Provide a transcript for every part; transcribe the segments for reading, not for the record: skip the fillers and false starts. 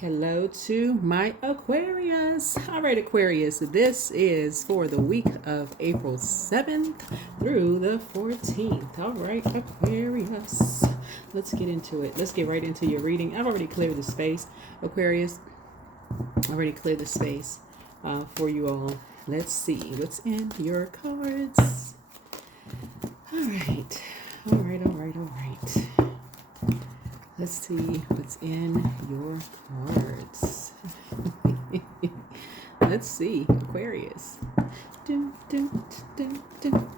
Hello to my Aquarius. All right, Aquarius, this is for the week of April 7th through the 14th. All right, Aquarius, let's get into it. Let's get right into your reading. I've already cleared the space, Aquarius. I already cleared the space for you all. Let's see what's in your cards. All right, all right, all right, all right. Let's see what's in your cards. Let's see, Aquarius. Dun, dun, dun, dun.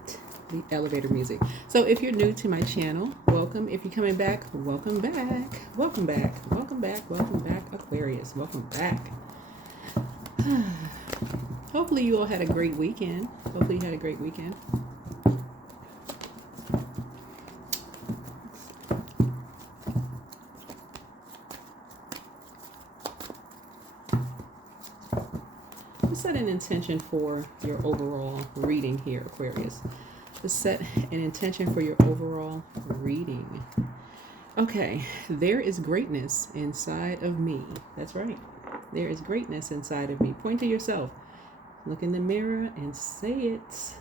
The elevator music. So if you're new to my channel, welcome. If you're coming back, welcome back. Welcome back. Welcome back. Welcome back, Aquarius. Welcome back. Hopefully you all had a great weekend. Hopefully you had a great weekend. Set an intention for your overall reading here, Aquarius. Let's set an intention for your overall reading. Okay, there is greatness inside of me. That's right. There is greatness inside of me. Point to yourself. Look in the mirror and say it.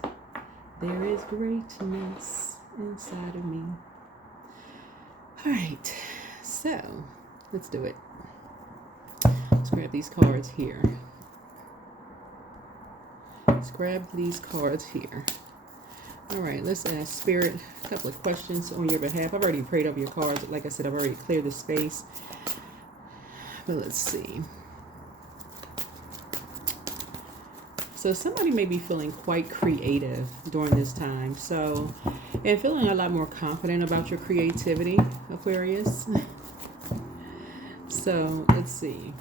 There is greatness inside of me. All right, so let's do it. Let's grab these cards here. Let's grab these cards here. All right, let's ask Spirit a couple of questions on your behalf. I've already prayed over your cards. Like I said, I've already cleared the space. But let's see. So somebody may be feeling quite creative during this time. So, and feeling a lot more confident about your creativity, Aquarius. So, let's see.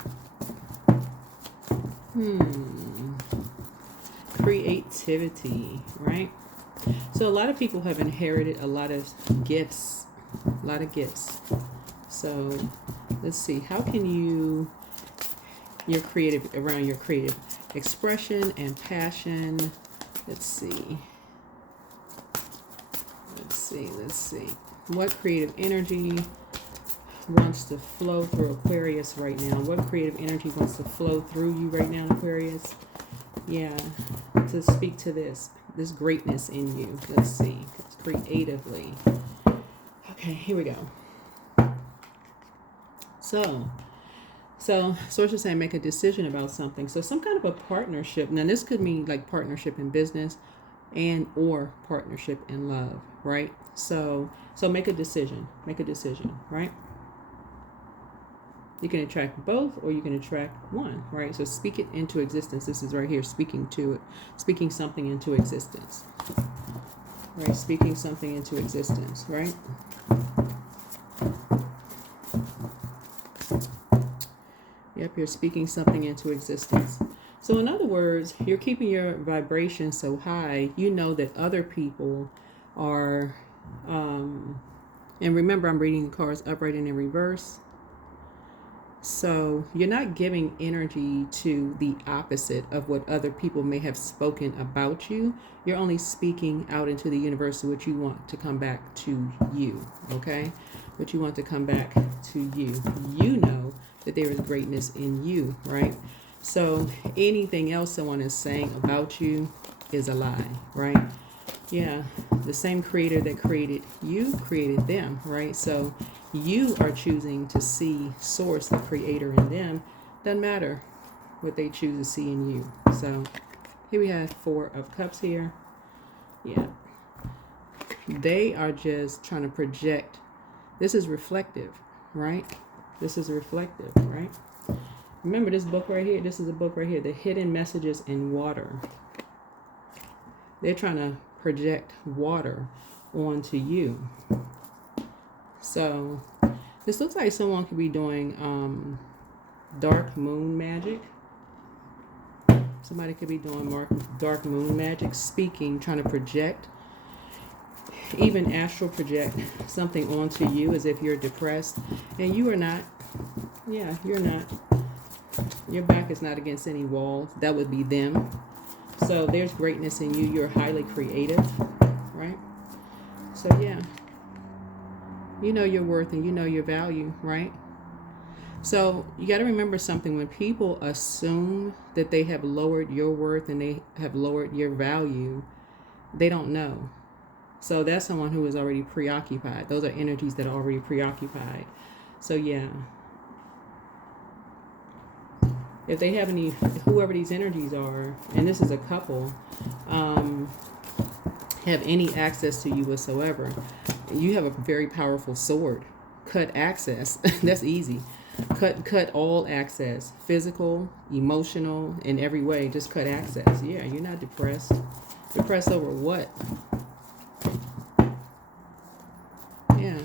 Creativity, right? So a lot of people have inherited a lot of gifts, So let's see, how can you're creative around your creative expression and passion. Let's see. What creative energy wants to flow through Aquarius right now? What creative energy wants to flow through you right now, Aquarius? Yeah, to speak to this greatness in you. Let's see. It's creatively. Okay, here we go. So sources say make a decision about something. So some kind of a partnership. Now this could mean like partnership in business and or partnership in love, right? So make a decision. Make a decision, right? You can attract both or you can attract one, right? So speak it into existence. This is right here, speaking something into existence, right? Speaking something into existence, right? Yep, you're speaking something into existence. So in other words, you're keeping your vibration so high, you know that other people are, and remember I'm reading the cards upright and in reverse. So you're not giving energy to the opposite of what other people may have spoken about you. You're only speaking out into the universe what you want to come back to you, okay? What you want to come back to you. You know that there is greatness in you, right? So anything else someone is saying about you is a lie, right? Yeah, the same creator that created you created them, right? So you are choosing to see source, the creator in them. Doesn't matter what they choose to see in you. So here we have 4 of Cups here. Yeah. They are just trying to project. This is reflective, right? This is reflective, right? Remember this book right here? This is a book right here. The Hidden Messages in Water. They're trying to project water onto you. So this looks like someone could be doing dark moon magic. Somebody could be doing dark moon magic, speaking, trying to project, even astral project something onto you as if you're depressed. And you are not. Yeah, you're not. Your back is not against any walls. That would be them. So there's greatness in you. You're highly creative, right? So yeah. You know your worth and you know your value, right? So you got to remember something. When people assume that they have lowered your worth and they have lowered your value, they don't know. So that's someone who is already preoccupied. Those are energies that are already preoccupied. So yeah, if they have any, whoever these energies are, and this is a couple, have any access to you whatsoever, you have a very powerful sword. Cut access. That's easy. Cut all access, physical, emotional, in every way. Just cut access. Yeah, you're not depressed. Depressed over what? Yeah.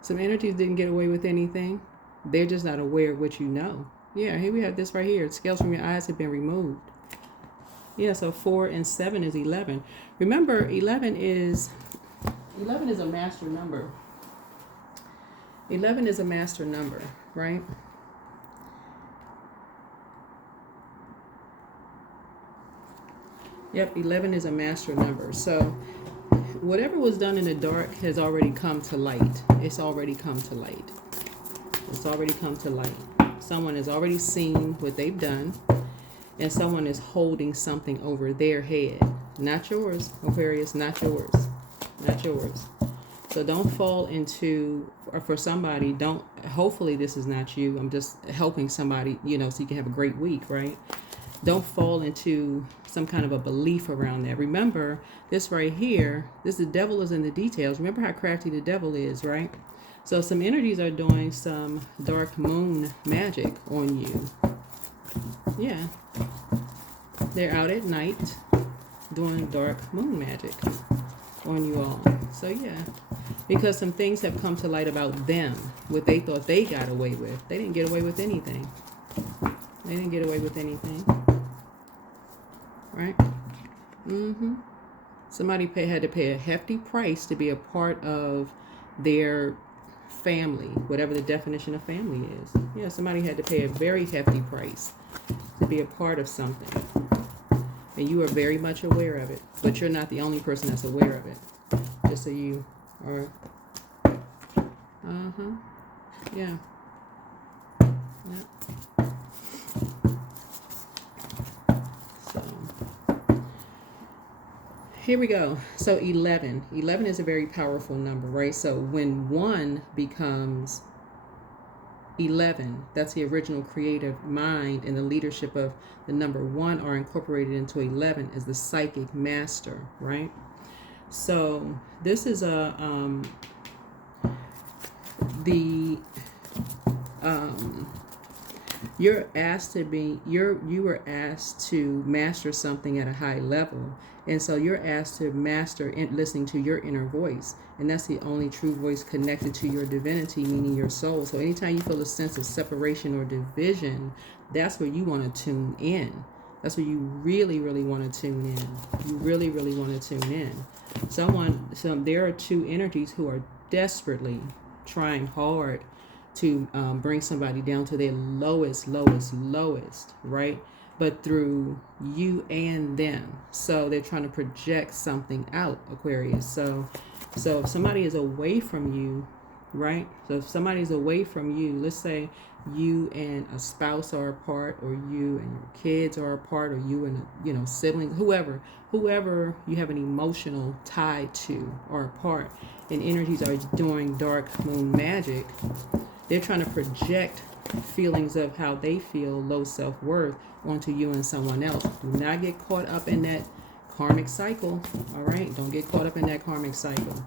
Some energies didn't get away with anything. They're just not aware of what you know. Yeah, here we have this right here. Scales from your eyes have been removed. Yeah, so 4 and 7 is 11. Remember, 11 is a master number. 11 is a master number, right? Yep, 11 is a master number. So whatever was done in the dark has already come to light. It's already come to light. It's already come to light. Someone has already seen what they've done, and someone is holding something over their head. Not yours, Aquarius, not yours. Not yours. So don't fall into, or for somebody, don't, hopefully this is not you. I'm just helping somebody, so you can have a great week, right? Don't fall into some kind of a belief around that. Remember, this right here, the devil is in the details. Remember how crafty the devil is, right? So some energies are doing some dark moon magic on you. Yeah. They're out at night doing dark moon magic on you all. So yeah, because some things have come to light about them, what they thought they got away with. They didn't get away with anything. They didn't get away with anything. Right? Somebody had to pay a hefty price to be a part of their family, whatever the definition of family is. Yeah, somebody had to pay a very hefty price to be a part of something. And you are very much aware of it, but you're not the only person that's aware of it. Just so you are. Yeah. Yeah. So here we go. So 11. 11 is a very powerful number, right? So when 1 becomes 11, that's the original creative mind, and the leadership of the number 1 are incorporated into 11 as the psychic master, right? So this is you were asked to master something at a high level, and so you're asked to master listening to your inner voice, and that's the only true voice connected to your divinity, meaning your soul. So anytime you feel a sense of separation or division, that's where you want to tune in. That's where you really, really want to tune in. You really, really want to tune in. There are two energies who are desperately trying hard to bring somebody down to their lowest, right? But through you and them. So they're trying to project something out, Aquarius. So if somebody is away from you, right? So if somebody's away from you, let's say you and a spouse are apart, or you and your kids are apart, or you and siblings, whoever you have an emotional tie to are apart, and energies are doing dark moon magic. They're trying to project feelings of how they feel, low self-worth, onto you and someone else. Do not get caught up in that karmic cycle. All right, don't get caught up in that karmic cycle.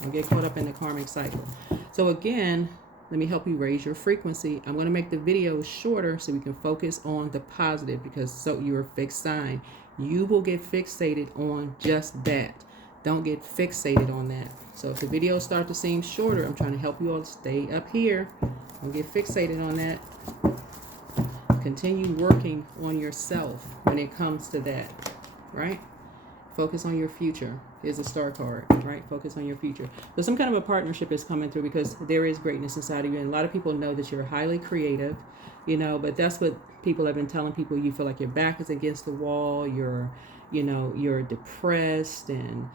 Don't get caught up in the karmic cycle. So again, let me help you raise your frequency. I'm going to make the video shorter so we can focus on the positive, because you're a fixed sign. You will get fixated on just that. Don't get fixated on that. So if the videos start to seem shorter, I'm trying to help you all stay up here. Don't get fixated on that. Continue working on yourself when it comes to that, right? Focus on your future. Here's a star card, right? Focus on your future. So some kind of a partnership is coming through, because there is greatness inside of you. And a lot of people know that you're highly creative, but that's what people have been telling people. You feel like your back is against the wall. You're depressed, and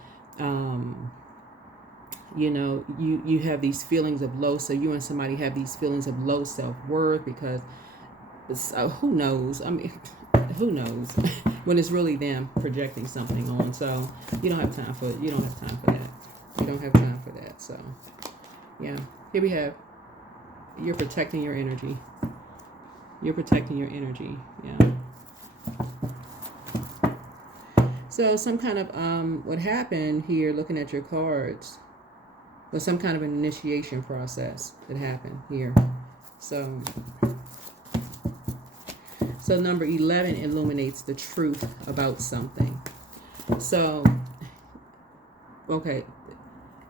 you know, you have these feelings of low, so you and somebody have these feelings of low self-worth because who knows, I mean, who knows when it's really them projecting something on. So you don't have time for that. You don't have time for that. So yeah, here we have, you're protecting your energy. Yeah. So some kind of what happened here, looking at your cards, was some kind of an initiation process that happened here. So number 11 illuminates the truth about something. So, okay,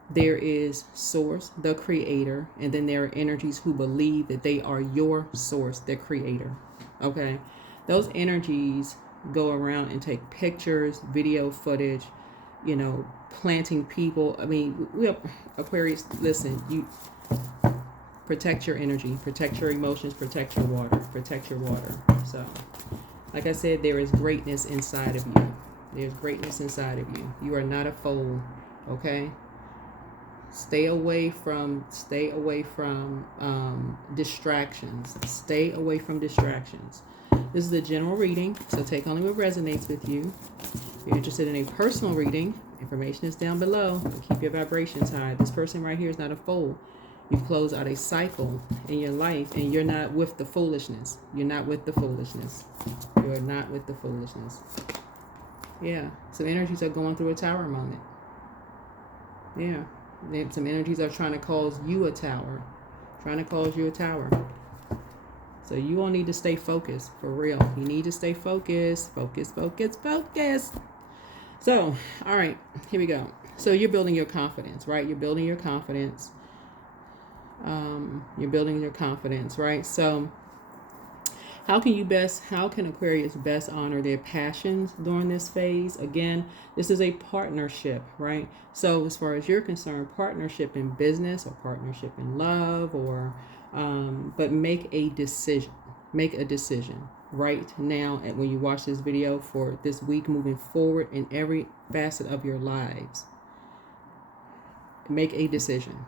there is source, the creator, and then there are energies who believe that they are your source, the creator. Okay, those energies go around and take pictures, video footage, you know, planting people. I mean, Aquarius, listen, you protect your energy, protect your emotions, protect your water. So, like I said, there is greatness inside of you. There's greatness inside of you. You are not a fool, okay? Stay away from distractions. Stay away from distractions. This is a general reading, so take only what resonates with you. If you're interested in a personal reading, information is down below. Keep your vibrations high. This person right here is not a fool. You've closed out a cycle in your life, and you're not with the foolishness. You're not with the foolishness. You're not with the foolishness. Yeah, some energies are going through a tower moment. Yeah, some energies are trying to cause you a tower. So you all need to stay focused, for real. You need to stay focused. Focus. So, all right, here we go. So you're building your confidence, right? You're building your confidence, right? So how can Aquarius best honor their passions during this phase? Again, this is a partnership, right? So as far as you're concerned, partnership in business or partnership in love, or but make a decision right now, and when you watch this video, for this week moving forward in every facet of your lives. Make a decision.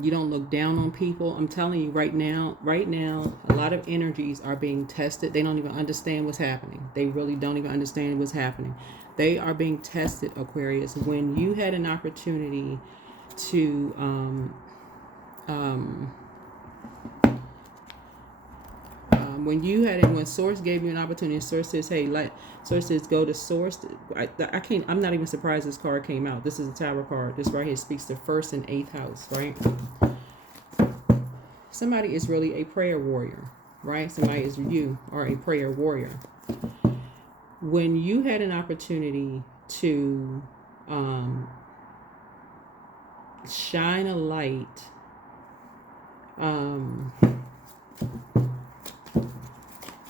You don't look down on people. I'm telling you right now, a lot of energies are being tested. They don't even understand what's happening. They really don't even understand what's happening. They are being tested, Aquarius. When you had an opportunity to when Source gave you an opportunity, Source says, hey, Source says, go to Source. I'm not even surprised this card came out. This is a Tower card. This right here speaks to 1st and 8th house, right? Somebody is really a prayer warrior, right? You are a prayer warrior. When you had an opportunity to shine a light,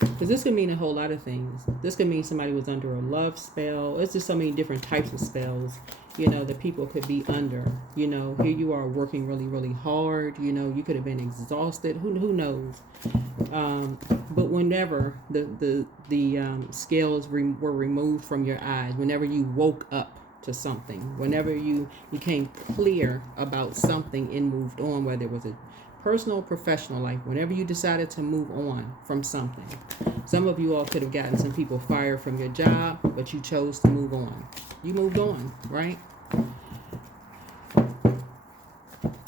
because this could mean a whole lot of things. This could mean somebody was under a love spell. It's just so many different types of spells, you know, that people could be under. You know, here you are working really, really hard. You know, you could have been exhausted. Who knows? But whenever the scales were removed from your eyes, whenever you woke up to something, whenever you became clear about something and moved on, whether it was a personal or professional life, whenever you decided to move on from something. Some of you all could have gotten some people fired from your job, but you chose to move on. You moved on, right?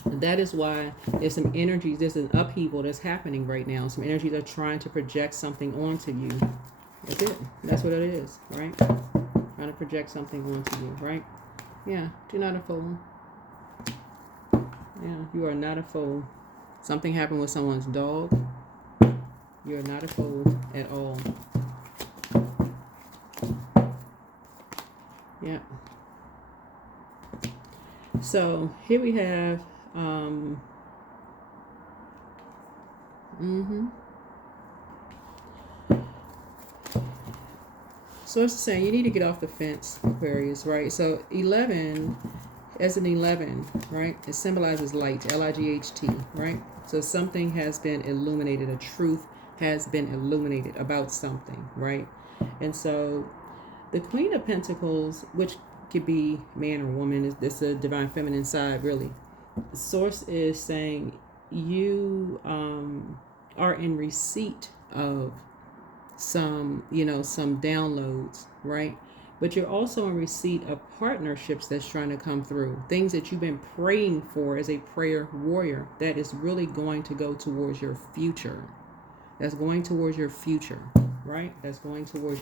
That is why there's some energies, there's an upheaval that's happening right now. Some energies are trying to project something onto you. That's it. That's what it is, right? Trying to project something onto you, right? Yeah, you're not a fool. Yeah, you are not a fool. Something happened with someone's dog. You're not a fool at all. Yeah. So here we have So it's saying you need to get off the fence, Aquarius, right? So 11, as an 11, right? It symbolizes light, L-I-G-H-T, right? So something has been illuminated, a truth has been illuminated about something, right? And so the Queen of Pentacles, which could be man or woman. It's a divine feminine side, really. The source is saying you are in receipt of some, some downloads, right? But you're also in receipt of partnerships that's trying to come through. Things that you've been praying for as a prayer warrior that is really going to go towards your future. That's going towards your future, right? That's going towards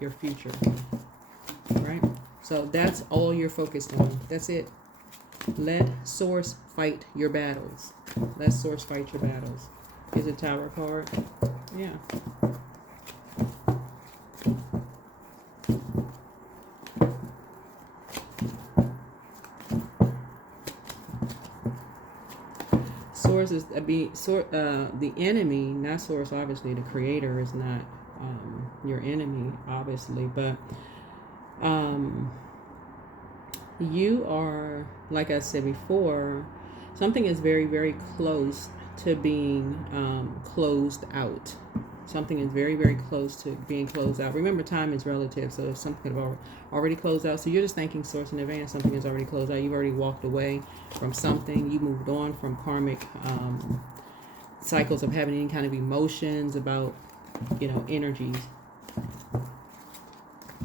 your future, right? So that's all you're focused on. That's it. Let source fight your battles. Let source fight your battles. Is a Tower card. Yeah. Source is the enemy, not source. Obviously, the creator is not your enemy, obviously, but you are, like I said before, something is very, very close to being closed out. Something is very, very close to being closed out. Remember, time is relative, so if something could have already closed out, so you're just thanking source in advance. Something is already closed out. You've already walked away from something. You moved on from karmic cycles of having any kind of emotions about, energies.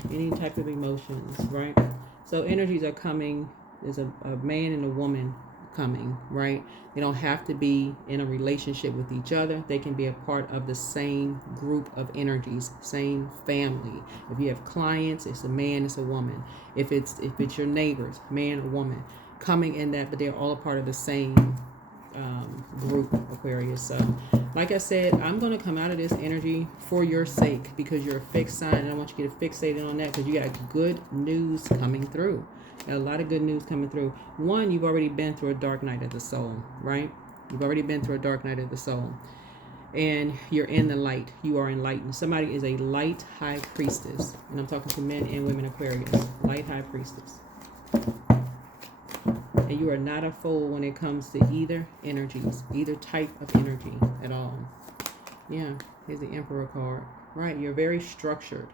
Any type of emotions, right? So energies are coming. There's a man and a woman coming, right? They don't have to be in a relationship with each other. They can be a part of the same group of energies, same family. If you have clients, it's a man, it's a woman. If it's your neighbors, man or woman, coming in that, but they're all a part of the same group, Aquarius. So, like I said, I'm going to come out of this energy for your sake because you're a fixed sign, and I want you to get fixated on that because you got good news coming through. A lot of good news coming through. One, you've already been through a dark night of the soul, right? You've already been through a dark night of the soul. And you're in the light. You are enlightened. Somebody is a light high priestess. And I'm talking to men and women, Aquarius. Light high priestess. And you are not a fool when it comes to either energies, either type of energy at all. Yeah, here's the Emperor card. Right, you're very structured.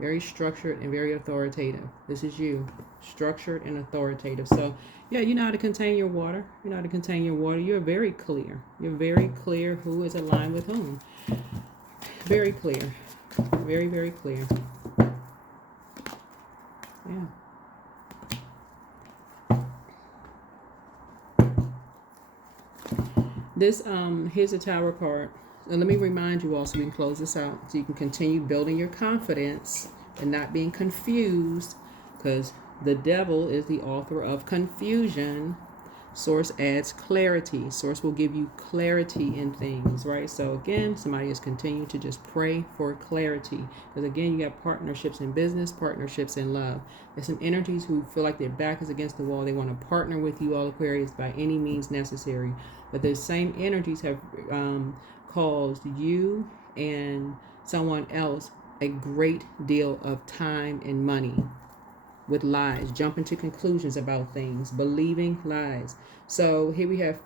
Very structured and very authoritative. This is you. Structured and authoritative. So, yeah, you know how to contain your water. You know how to contain your water. You're very clear. You're very clear who is aligned with whom. Very clear. Very, very clear. Yeah. This, here's a Tower card. And let me remind you all so we can close this out so you can continue building your confidence and not being confused, because the devil is the author of confusion. Source adds clarity. Source will give you clarity in things, right? So again, somebody is continuing to just pray for clarity, because again, you got partnerships in business, partnerships in love. There's some energies who feel like their back is against the wall. They want to partner with you, all Aquarius, by any means necessary. But the same energies have caused you and someone else a great deal of time and money with lies, jumping to conclusions about things, believing lies. So here we have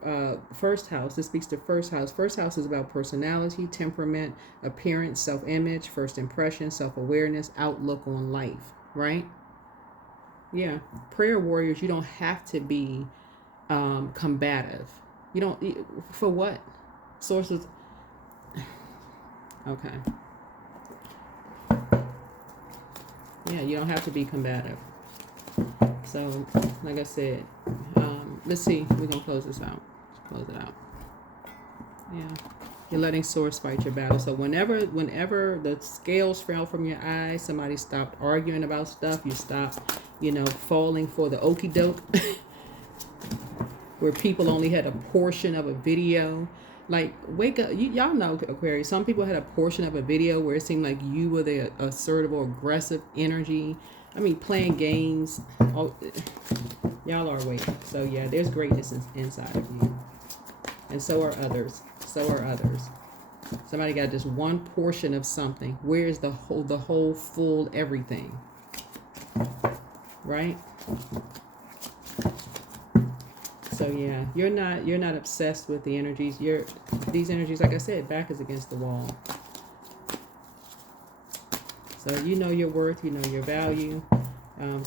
first house. This speaks to first house. First house is about personality, temperament, appearance, self-image, first impression, self-awareness, outlook on life, right? Yeah. Prayer warriors, you don't have to be combative. You don't, for what? Sources. Okay. Yeah, you don't have to be combative. So, like I said, let's see. We're going to close this out. Let's close it out. Yeah. You're letting source fight your battle. So whenever the scales fell from your eyes, somebody stopped arguing about stuff, you stopped, falling for the okie doke, where people only had a portion of a video. Like, wake up. Y'all know, Aquarius, some people had a portion of a video where it seemed like you were the assertive or aggressive energy. I mean, playing games. Oh, y'all are awake. So, yeah, there's greatness inside of you. And so are others. So are others. Somebody got just one portion of something. Where is the whole full everything? Right? So yeah, you're not obsessed with the energies. These energies, like I said, back is against the wall. So you know your worth, you know your value.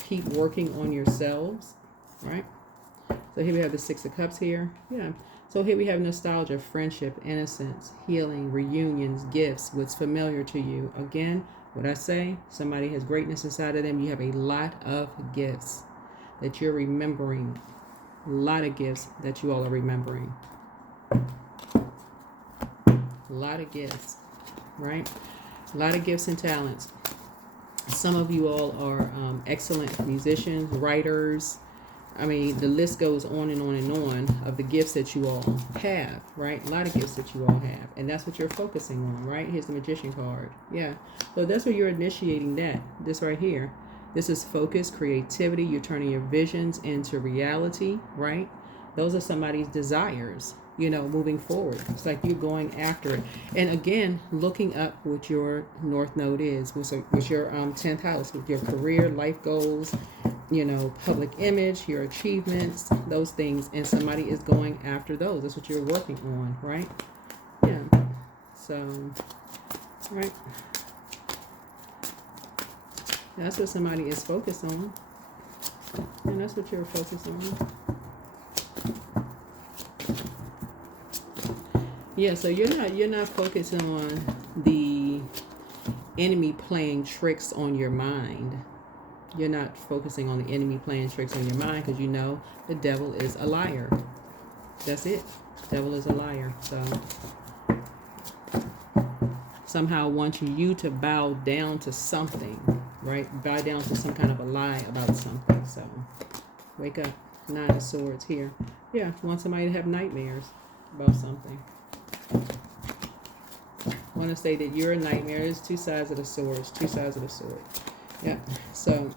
Keep working on yourselves, right? So here we have the Six of Cups here. Yeah. So here we have nostalgia, friendship, innocence, healing, reunions, gifts, what's familiar to you. Again, what I say, somebody has greatness inside of them. You have a lot of gifts that you're remembering. A lot of gifts that you all are remembering. A lot of gifts, right? A lot of gifts and talents. Some of you all are excellent musicians, writers. I mean, the list goes on and on and on of the gifts that you all have, right? A lot of gifts that you all have. And that's what you're focusing on, right? Here's the Magician card. Yeah. So that's where you're initiating that. This right here. This is focus, creativity. You're turning your visions into reality, right? Those are somebody's desires, you know, moving forward. It's like you're going after it. And again, looking up what your North Node is, what's your 10th house, with your career, life goals, you know, public image, your achievements, those things. And somebody is going after those. That's what you're working on, right? Yeah. So, right. That's what somebody is focused on. And that's what you're focused on. Yeah, so you're not focused on the enemy playing tricks on your mind. You're not focusing on the enemy playing tricks on your mind because you know the devil is a liar. That's it. The devil is a liar. So somehow wants you to bow down to something, right? Bow down to some kind of a lie about something. So wake up. 9 of Swords here. Yeah, want somebody to have nightmares about something. I want to say that you're a nightmare. There's two sides of the swords. Two sides of the sword. Yeah. So,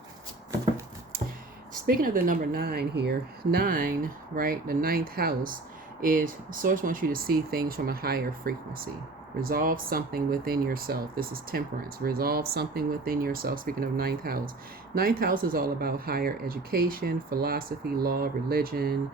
speaking of the number 9 here, 9, right? The 9th house is Source wants you to see things from a higher frequency. Resolve something within yourself. This is Temperance. Resolve something within yourself. Speaking of 9th house. 9th house is all about higher education, philosophy, law, religion,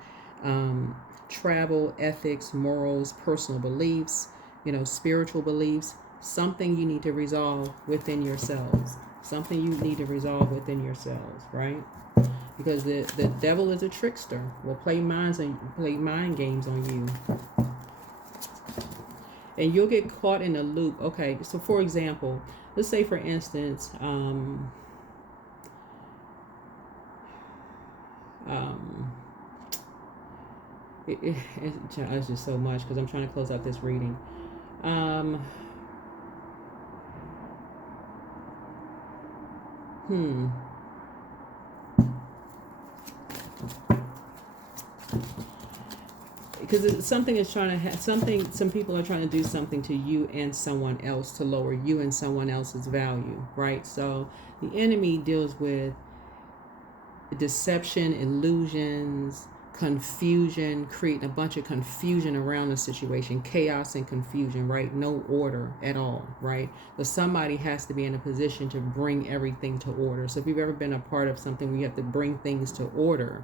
travel, ethics, morals, personal beliefs, you know, spiritual beliefs. Something you need to resolve within yourselves. Something you need to resolve within yourselves, right? Because the devil is a trickster. Will play mind games on you. And you'll get caught in a loop. Okay, so for example, let's say for instance, it's just so much because I'm trying to close out this reading. Because something is trying to have something. Some people are trying to do something to you and someone else to lower you and someone else's value, right? So the enemy deals with deception, illusions, confusion, creating a bunch of confusion around the situation, chaos and confusion, right? No order at all, right? But somebody has to be in a position to bring everything to order. So if you've ever been a part of something where you have to bring things to order,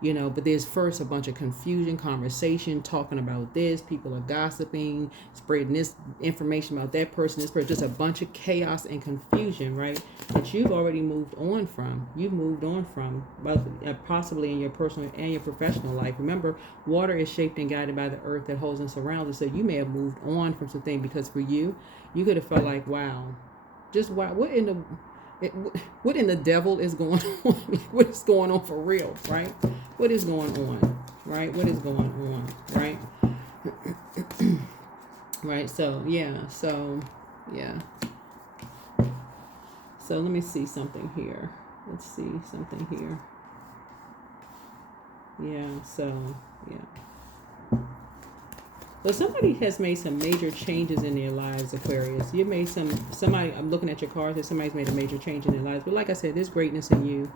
you know, but there's first a bunch of confusion, conversation, talking about this, people are gossiping, spreading this information about that person, this person, just a bunch of chaos and confusion, right? That you've already moved on from. You've moved on from, possibly in your personal and your professional life. Remember, water is shaped and guided by the earth that holds and surrounds us. So you may have moved on from something because for you, you could have felt like, wow, just wow, what in the devil is going on? What is going on for real, right? What is going on, right? What is going on, right? Right, so, yeah. So let me see something here. Let's see something here. Yeah, so, yeah. Well, somebody has made some major changes in their lives, Aquarius. You made somebody, I'm looking at your cards, that somebody's made a major change in their lives. But like I said, there's greatness in you.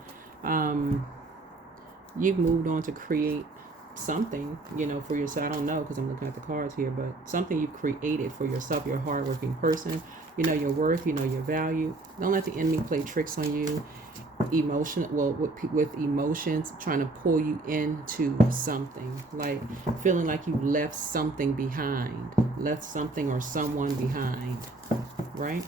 You've moved on to create something, you know, for yourself. I don't know because I'm looking at the cards here, but something you've created for yourself. You're a hardworking person. You know your worth. You know your value. Don't let the enemy play tricks on you. With emotions, trying to pull you into something, like feeling like you left something behind, left something or someone behind, right?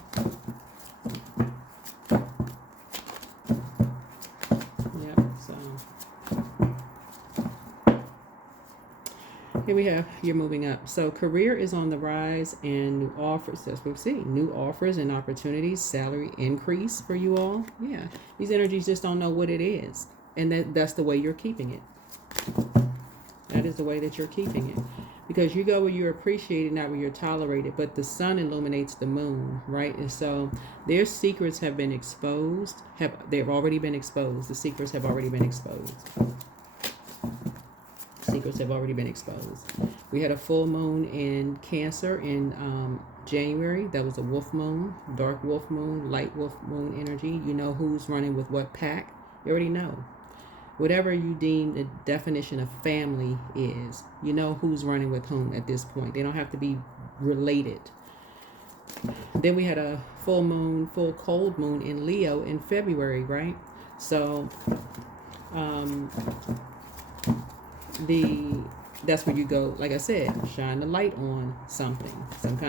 Here we have you're moving up. So career is on the rise and new offers. That's what we see. New offers and opportunities, salary increase for you all. Yeah. These energies just don't know what it is. And that's the way you're keeping it. That is the way that you're keeping it. Because you go where you're appreciated, not where you're tolerated. But the sun illuminates the moon, right? And so their secrets have been exposed. They've already been exposed. The secrets have already been exposed. Secrets have already been exposed. We had a full moon in Cancer in January. That was a wolf moon, dark wolf moon, light wolf moon energy. You know who's running with what pack. You already know. Whatever you deem the definition of family is, you know who's running with whom at this point. They don't have to be related. Then we had a full moon, full cold moon in Leo in February, right? So that's where you go, like I said, shine the light on something,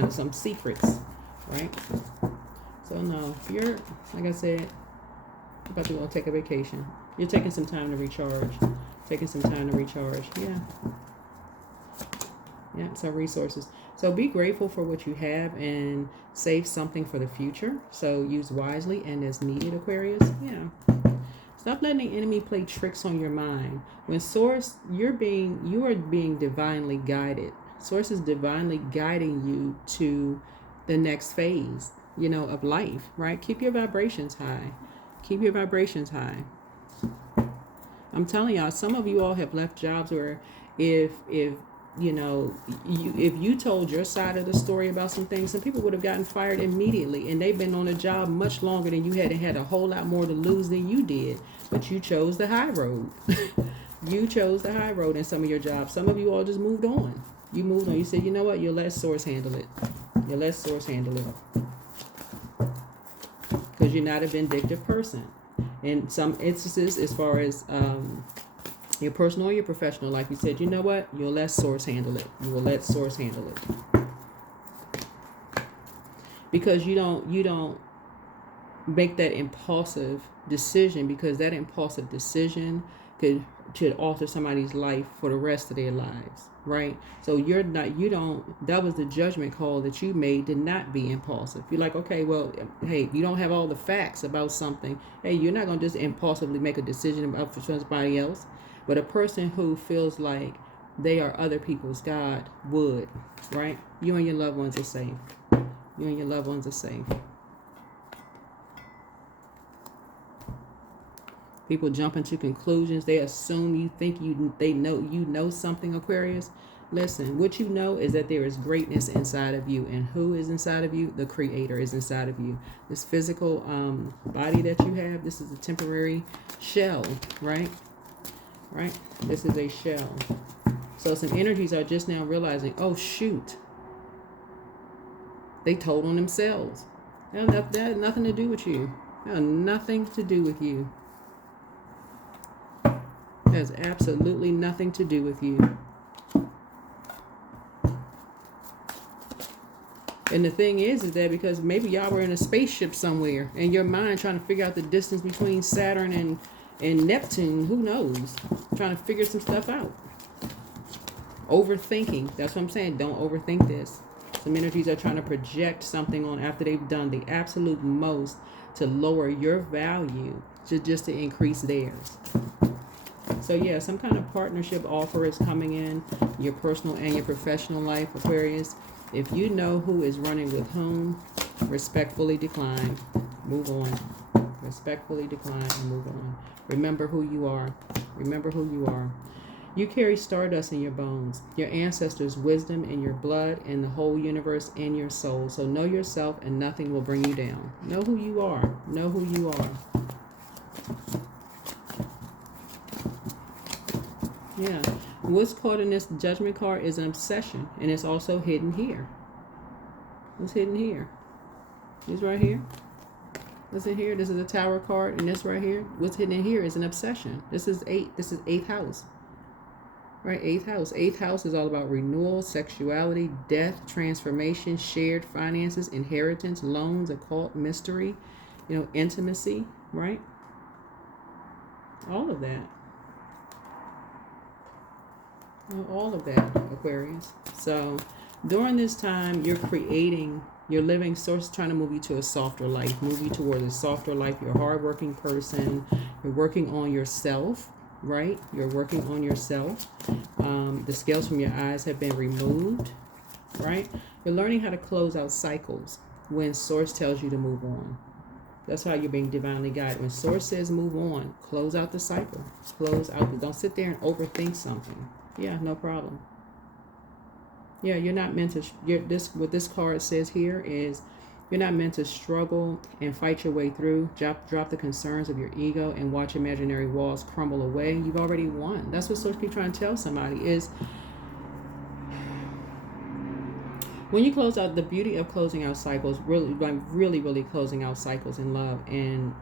some secrets, right? So no, if you're, like I said, about to go take a vacation. You're taking some time to recharge. Yeah. Yeah, some resources. So be grateful for what you have and save something for the future. So use wisely and as needed, Aquarius. Yeah. Stop letting the enemy play tricks on your mind. When Source, you are being divinely guided. Source is divinely guiding you to the next phase, of life, right? Keep your vibrations high. Keep your vibrations high. I'm telling y'all, some of you all have left jobs where if you told your side of the story about some things, some people would have gotten fired immediately, and they've been on a job much longer than you had and had a whole lot more to lose than you did. But you chose the high road. You chose the high road in some of your jobs. Some of you all just moved on. You moved on. You said, you know what? You'll let Source handle it. Because you're not a vindictive person. In some instances, as far as your personal or your professional life, you said, you know what? You'll let Source handle it. You will let Source handle it. Because you don't make that impulsive decision, because that impulsive decision could alter somebody's life for the rest of their lives, right? So that was the judgment call that you made to not be impulsive. You're like, okay, well, hey, you don't have all the facts about something. Hey, you're not going to just impulsively make a decision about for somebody else. But a person who feels like they are other people's God would, right? You and your loved ones are safe. You and your loved ones are safe. People jump into conclusions. They assume you think they know something, Aquarius. Listen, what you know is that there is greatness inside of you. And who is inside of you? The Creator is inside of you. This physical body that you have, this is a temporary shell, right? Right? This is a shell. So some energies are just now realizing, oh, shoot. They told on themselves. That had nothing to do with you. That had nothing to do with you. It has absolutely nothing to do with you. And the thing is that because maybe y'all were in a spaceship somewhere and your mind trying to figure out the distance between Saturn and Neptune, who knows? Trying to figure some stuff out. Overthinking. That's what I'm saying. Don't overthink this. Some energies are trying to project something on after they've done the absolute most to lower your value just to increase theirs. So yeah, some kind of partnership offer is coming in your personal and your professional life, Aquarius. If you know who is running with whom, respectfully decline. Move on. Respectfully decline and move on. Remember who you are. Remember who you are. You carry stardust in your bones, your ancestors' wisdom in your blood, and the whole universe in your soul. So know yourself and nothing will bring you down. Know who you are. Know who you are. Yeah. What's caught in this judgment card is an obsession, and it's also hidden here. What's hidden here? This right here. What's in here? This is a Tower card, and this right here. What's hidden in here is an obsession. This is 8. This is 8th house. Right? 8th house. 8th house is all about renewal, sexuality, death, transformation, shared finances, inheritance, loans, occult, mystery, intimacy, right? All of that. All of that, Aquarius. So during this time, you're creating, you're living, source trying to move you to a softer life, move you towards a softer life. You're a hardworking person. You're working on yourself, right? You're working on yourself. The scales from your eyes have been removed, right? You're learning how to close out cycles when source tells you to move on. That's how you're being divinely guided. When source says move on, close out the cycle. Close out. Don't sit there and overthink something. Yeah, no problem. Yeah, you're not meant to. What this card says here is, you're not meant to struggle and fight your way through. Drop the concerns of your ego and watch imaginary walls crumble away. You've already won. That's what source keeps trying to tell somebody is, when you close out, the beauty of closing out cycles, really closing out cycles in love and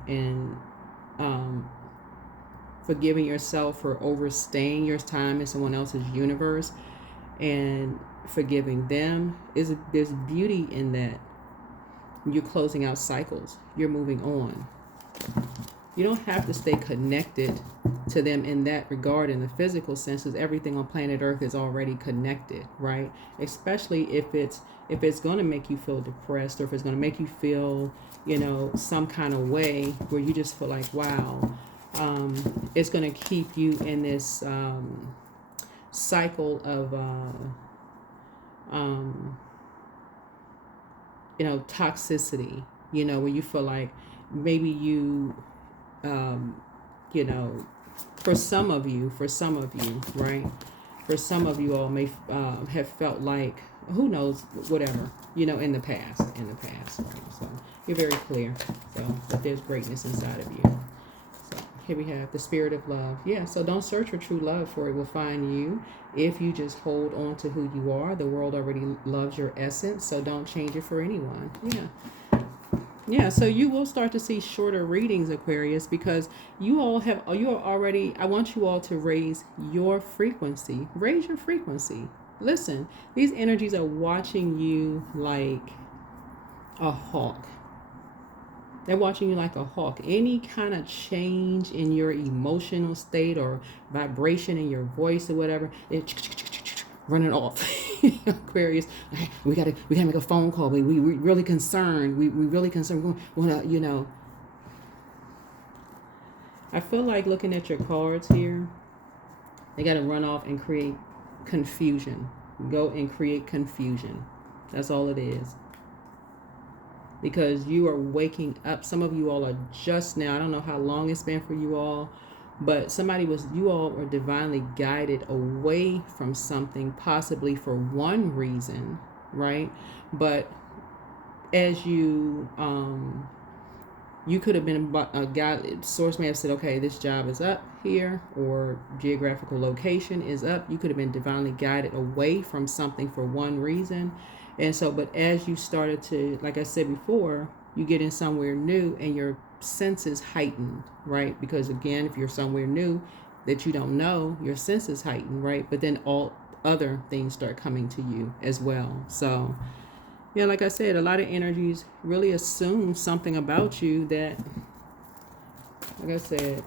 forgiving yourself for overstaying your time in someone else's universe and forgiving them, there's beauty in that. You're closing out cycles. You're moving on. You don't have to stay connected to them in that regard in the physical sense, because everything on planet Earth is already connected, right? Especially if it's going to make you feel depressed, or if it's going to make you feel, some kind of way where you just feel like, wow, it's going to keep you in this cycle of toxicity, where you feel like maybe you for some of you, right? For some of you all may have felt like, who knows, whatever, in the past, right? So you're very clear. So that there's greatness inside of you. So here we have the spirit of love. Yeah, so don't search for true love, for it will find you if you just hold on to who you are. The world already loves your essence, so don't change it for anyone. Yeah, so you will start to see shorter readings, Aquarius, because you are already, I want you all to raise your frequency. Raise your frequency. Listen, these energies are watching you like a hawk. They're watching you like a hawk. Any kind of change in your emotional state or vibration in your voice or whatever, running off. Aquarius, we gotta make a phone call. We really concerned. We really concerned. We wanna, I feel like looking at your cards here, they gotta run off and create confusion. Go and create confusion. That's all it is. Because you are waking up. Some of you all are just now, I don't know how long it's been for you all, but you all are divinely guided away from something, possibly for one reason, right? But as you could have been a guy, source may have said, okay, this job is up here, or geographical location is up. You could have been divinely guided away from something for one reason. And so, but as you started to, like I said before, you get in somewhere new and your senses heightened, right? Because again, if you're somewhere new that you don't know, your senses heightened, right? But then all other things start coming to you as well. So yeah, like I said, a lot of energies really assume something about you that, like I said,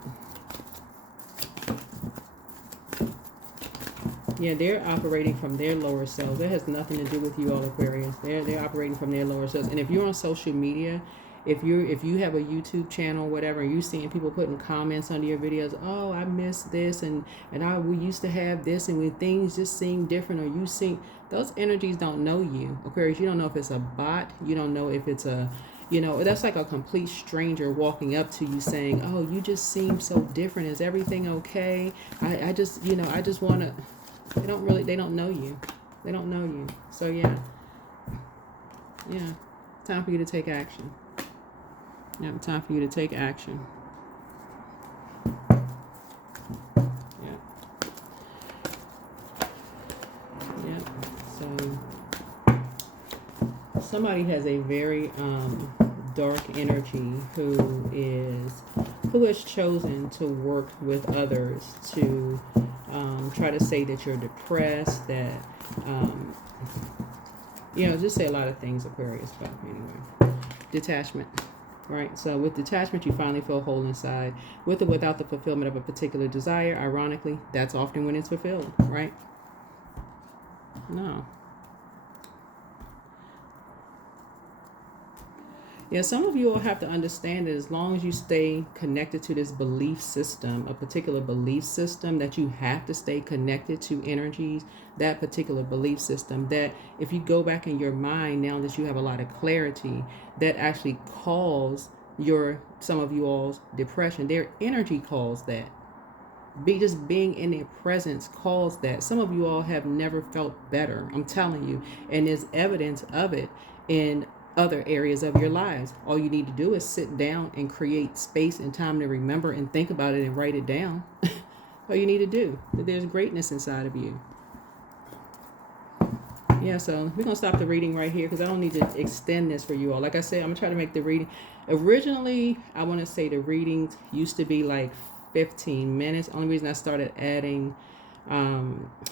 yeah, they're operating from their lower selves. That has nothing to do with you all, Aquarius. They're operating from their lower selves. And if you're on social media, if you have a YouTube channel, whatever, you seeing people putting comments under your videos, oh, I missed this, and we used to have this, and when things just seem different, or you see, those energies don't know you, Aquarius. You don't know if it's a bot. You don't know if it's a, that's like a complete stranger walking up to you saying, oh, you just seem so different. Is everything okay? I just want to. They don't know you. They don't know you. So yeah, time for you to take action. Yeah, time for you to take action. Yeah. So somebody has a very dark energy who has chosen to work with others to try to say that you're depressed, that just say a lot of things, Aquarius. But anyway, detachment. Right, so with detachment, you finally feel whole inside. With or without the fulfillment of a particular desire, ironically, that's often when it's fulfilled, right? No. Yeah, some of you will have to understand that as long as you stay connected to this belief system, a particular belief system, that you have to stay connected to energies, that particular belief system, that if you go back in your mind now that you have a lot of clarity, that actually calls some of you all's depression. Their energy calls that. Just being in their presence calls that. Some of you all have never felt better, I'm telling you, and there's evidence of it in other areas of your lives. All you need to do is sit down and create space and time to remember and think about it and write it down. All you need to do. There's greatness inside of you. Yeah, so we're going to stop the reading right here because I don't need to extend this for you all. Like I said, I'm going to try to make the reading. Originally, I want to say the readings used to be like 15 minutes. Only reason I started adding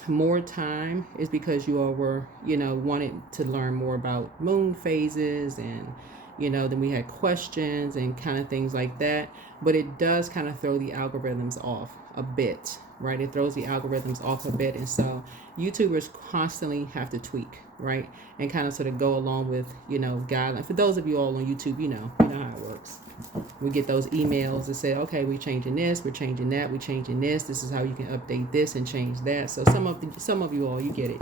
more time is because you all were, wanted to learn more about moon phases, and then we had questions and kind of things like that. But it does kind of throw the algorithms off a bit, right? It throws the algorithms off a bit, and so YouTubers constantly have to tweak, right, and kind of sort of go along with guidelines. For those of you all on YouTube, you know how it works. We get those emails that say, okay, we're changing this, we're changing that, we're changing this. This is how you can update this and change that. So some of you all, you get it,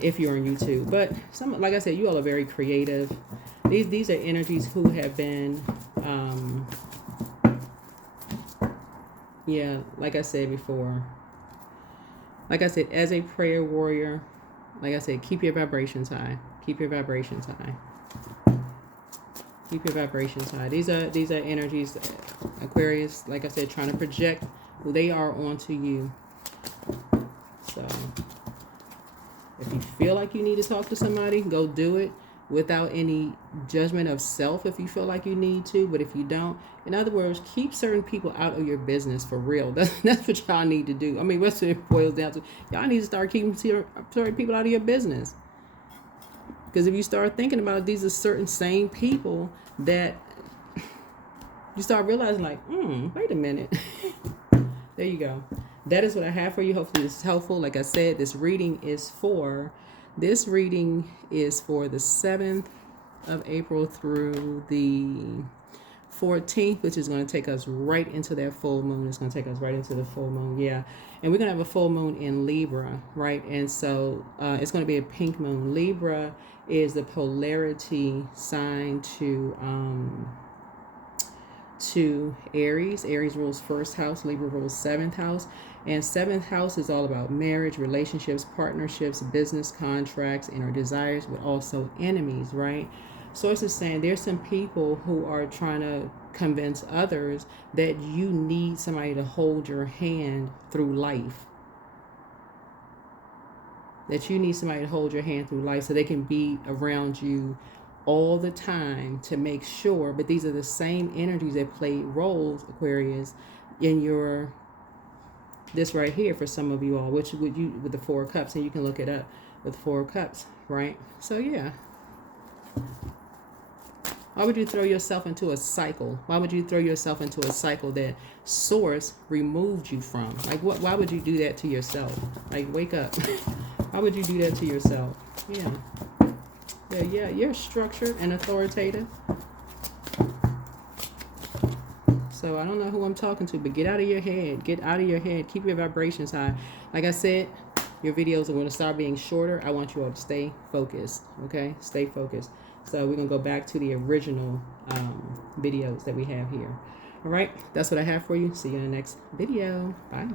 if you're on YouTube. But like I said, you all are very creative. These are energies who have been, like I said before. Like I said, as a prayer warrior, like I said, keep your vibrations high. Keep your vibrations high. Keep your vibrations high. These are energies, Aquarius, like I said, trying to project who they are onto you. So if you feel like you need to talk to somebody, go do it without any judgment of self if you feel like you need to. But if you don't, in other words, keep certain people out of your business for real. That's what y'all need to do. I mean, what's it boils down to? Y'all need to start keeping certain people out of your business. Because if you start thinking about it, these are certain same people that you start realizing like, wait a minute. There you go. That is what I have for you. Hopefully this is helpful. Like I said, this reading is for the 7th of April through the 14th, which is going to take us right into that full moon. It's going to take us right into the full moon. Yeah. And we're going to have a full moon in Libra, right? And so it's going to be a pink moon. Libra is the polarity sign to Aries. Aries rules 1st house. Libra rules 7th house. And 7th house is all about marriage, relationships, partnerships, business contracts, and our desires, but also enemies, right? Source is saying there's some people who are trying to convince others that you need somebody to hold your hand through life. That you need somebody to hold your hand through life so they can be around you all the time to make sure. But these are the same energies that play roles, Aquarius, in this right here for some of you all, which with the 4 of Cups, and you can look it up with 4 of Cups, right? So yeah. Why would you throw yourself into a cycle? Why would you throw yourself into a cycle that Source removed you from? Like, why would you do that to yourself? Like, wake up. Why would you do that to yourself? Yeah, you're structured and authoritative. So I don't know who I'm talking to, but get out of your head. Get out of your head. Keep your vibrations high. Like I said, your videos are going to start being shorter. I want you all to stay focused, okay? Stay focused. So we're going to go back to the original videos that we have here. All right, that's what I have for you. See you in the next video. Bye.